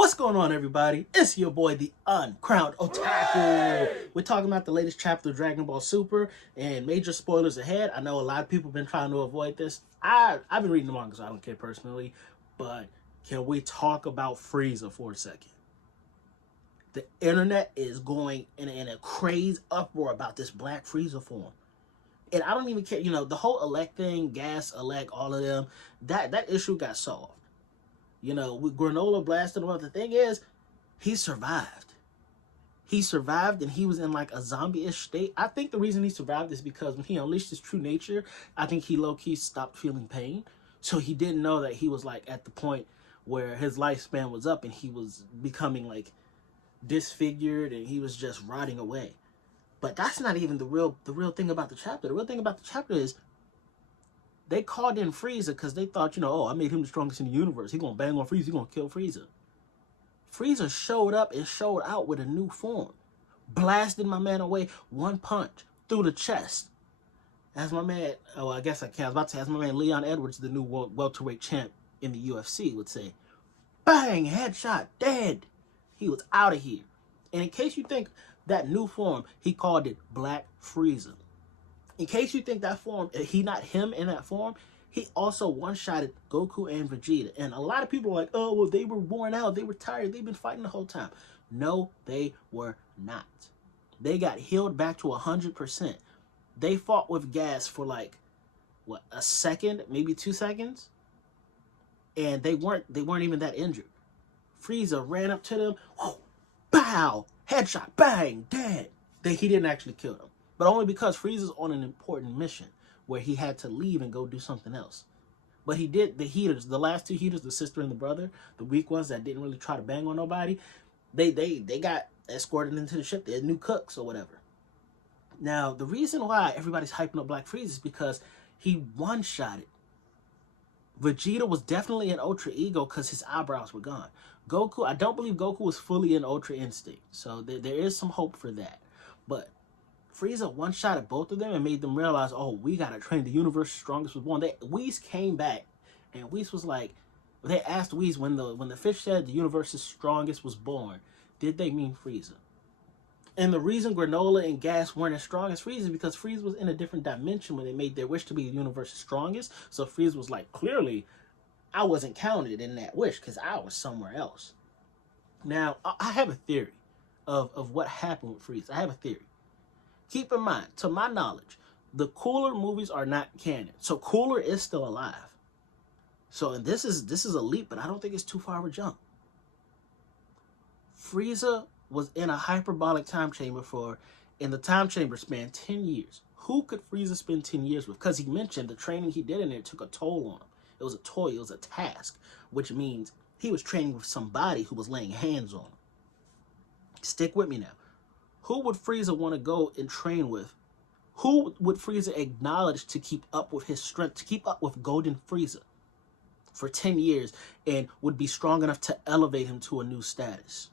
What's going on, everybody? It's your boy, the Uncrowned Otaku. We're talking about the latest chapter of Dragonball Super, and major spoilers ahead. I know a lot of people have been trying to avoid this. I've been reading the manga, so I don't care personally. But can we talk about Frieza for a second? The internet is going in a crazy uproar about this Black Frieza form. And I don't even care, the whole elect thing, gas, elect, all of them, that issue got solved. With Granola blasting him up, the thing is, he survived. He survived, and he was in like a zombie-ish state. I think the reason he survived is because when he unleashed his true nature, I think he low-key stopped feeling pain. So he didn't know that he was like at the point where his lifespan was up and he was becoming like disfigured and he was just rotting away. But that's not even the real thing about the chapter. The real thing about the chapter is they called in Frieza because they thought, oh, I made him the strongest in the universe. He gonna bang on Frieza. He gonna kill Frieza. Frieza showed up and showed out with a new form. Blasted my man away. One punch through the chest. As my man, I guess I can't. I was about to say, as my man Leon Edwards, the new welterweight champ in the UFC, would say, bang, headshot, dead. He was out of here. And in case you think that new form, he called it Black Frieza. In case you think that form, he not him in that form, he also one-shotted Goku and Vegeta. And a lot of people are like, oh, well, they were worn out. They were tired. They've been fighting the whole time. No, they were not. They got healed back to 100%. They fought with gas for like, what, a second, maybe 2 seconds? And they weren't even that injured. Frieza ran up to them, whoa, bow, headshot, bang, dead. He didn't actually kill them. But only because Frieza's on an important mission where he had to leave and go do something else. But he did, the heaters, the last two heaters, the sister and the brother, the weak ones that didn't really try to bang on nobody, they got escorted into the ship. They're new cooks or whatever. Now, the reason why everybody's hyping up Black Frieza is because he one-shotted. Vegeta was definitely an Ultra Ego because his eyebrows were gone. Goku, I don't believe Goku was fully in Ultra Instinct. So there is some hope for that. But Frieza one-shotted both of them and made them realize, oh, we gotta train. The universe's strongest was born. Whis came back, and Whis was like, they asked Whis when the fish said the universe's strongest was born, did they mean Frieza? And the reason Granola and Gas weren't as strong as Frieza is because Frieza was in a different dimension when they made their wish to be the universe's strongest. So Frieza was like, clearly, I wasn't counted in that wish because I was somewhere else. Now, I have a theory of what happened with Frieza. I have a theory. Keep in mind, to my knowledge, the Cooler movies are not canon. So Cooler is still alive. So, and this is a leap, but I don't think it's too far of a jump. Frieza was in a hyperbolic time chamber in the time chamber spanned 10 years. Who could Frieza spend 10 years with? Because he mentioned the training he did in there took a toll on him. It was a toy, it was a task, which means he was training with somebody who was laying hands on him. Stick with me now. Who would Frieza want to go and train with? Who would Frieza acknowledge to keep up with his strength, to keep up with Golden Frieza for 10 years and would be strong enough to elevate him to a new status?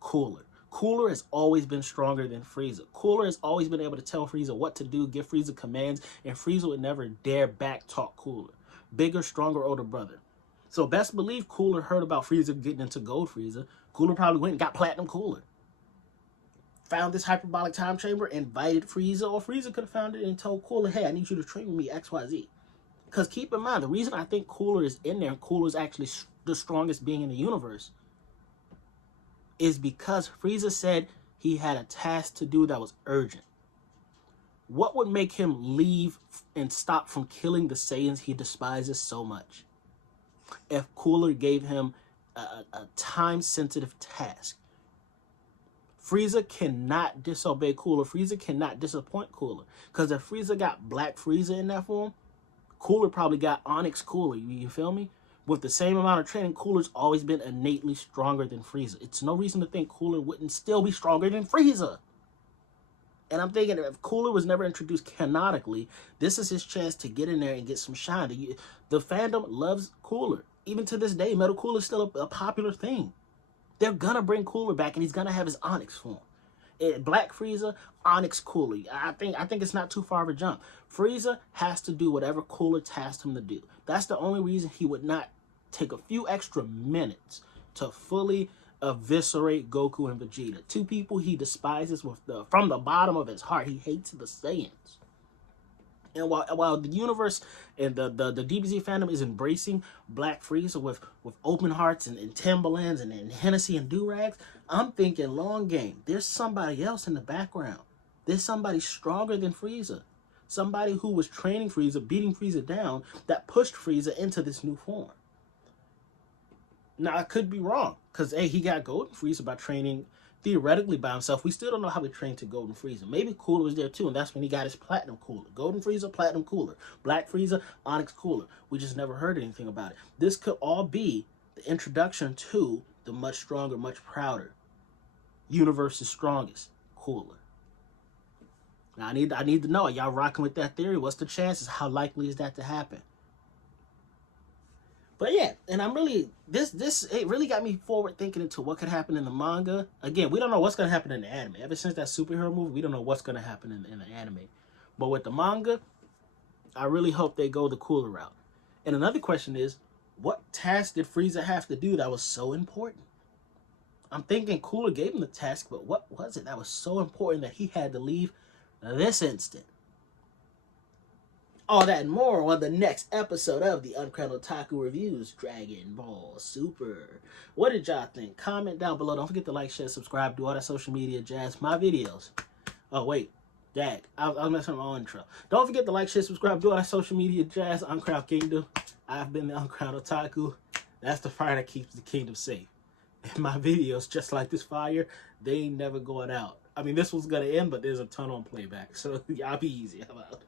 Cooler. Cooler has always been stronger than Frieza. Cooler has always been able to tell Frieza what to do, give Frieza commands, and Frieza would never dare back-talk Cooler. Bigger, stronger, older brother. So best believe Cooler heard about Frieza getting into Gold Frieza. Cooler probably went and got Platinum Cooler. Found this hyperbolic time chamber, invited Frieza, or Frieza could have found it and told Cooler, hey, I need you to train with me, XYZ. Because keep in mind, the reason I think Cooler is in there and Cooler is actually the strongest being in the universe is because Frieza said he had a task to do that was urgent. What would make him leave and stop from killing the Saiyans he despises so much? If Cooler gave him a time-sensitive task. Frieza cannot disobey Cooler. Frieza cannot disappoint Cooler. Because if Frieza got Black Frieza in that form, Cooler probably got Onyx Cooler. You feel me? With the same amount of training, Cooler's always been innately stronger than Frieza. It's no reason to think Cooler wouldn't still be stronger than Frieza. And I'm thinking if Cooler was never introduced canonically, this is his chance to get in there and get some shine. The fandom loves Cooler. Even to this day, Metal Cooler is still a popular thing. They're gonna bring Cooler back, and he's gonna have his Onyx form. Black Frieza, Onyx Cooler. I think it's not too far of a jump. Frieza has to do whatever Cooler tasked him to do. That's the only reason he would not take a few extra minutes to fully eviscerate Goku and Vegeta. Two people he despises from the bottom of his heart. He hates the Saiyans. And while the universe and the DBZ fandom is embracing Black Frieza with open hearts and Timberlands and Hennessy and do-rags, I'm thinking long game. There's somebody else in the background. There's somebody stronger than Frieza. Somebody who was training Frieza, beating Frieza down, that pushed Frieza into this new form. Now, I could be wrong, because, hey, he got Golden Frieza by training theoretically by himself. We still don't know how he trained to Golden Frieza. Maybe Cooler was there, too, and that's when he got his Platinum Cooler. Golden Frieza, Platinum Cooler. Black Frieza, Onyx Cooler. We just never heard anything about it. This could all be the introduction to the much stronger, much prouder, universe's strongest Cooler. Now, I need to know, are y'all rocking with that theory? What's the chances? How likely is that to happen? But yeah, and I'm really, it really got me forward thinking into what could happen in the manga. Again, we don't know what's going to happen in the anime. Ever since that superhero movie, we don't know what's going to happen in the anime. But with the manga, I really hope they go the Cooler route. And another question is, what task did Frieza have to do that was so important? I'm thinking Cooler gave him the task, but what was it that was so important that he had to leave this instant? All that and more on the next episode of the Uncrowned Otaku Reviews Dragon Ball Super. What did y'all think? Comment down below. Don't forget to like, share, subscribe, do all that social media jazz. My videos. Oh, wait. Dag. I was messing with my own intro. Don't forget to like, share, subscribe, do all that social media jazz. Uncrowned Kingdom. I've been the Uncrowned Otaku. That's the fire that keeps the kingdom safe. And my videos, just like this fire, they ain't never going out. I mean, this one's going to end, but there's a ton on playback. So y'all be easy. How about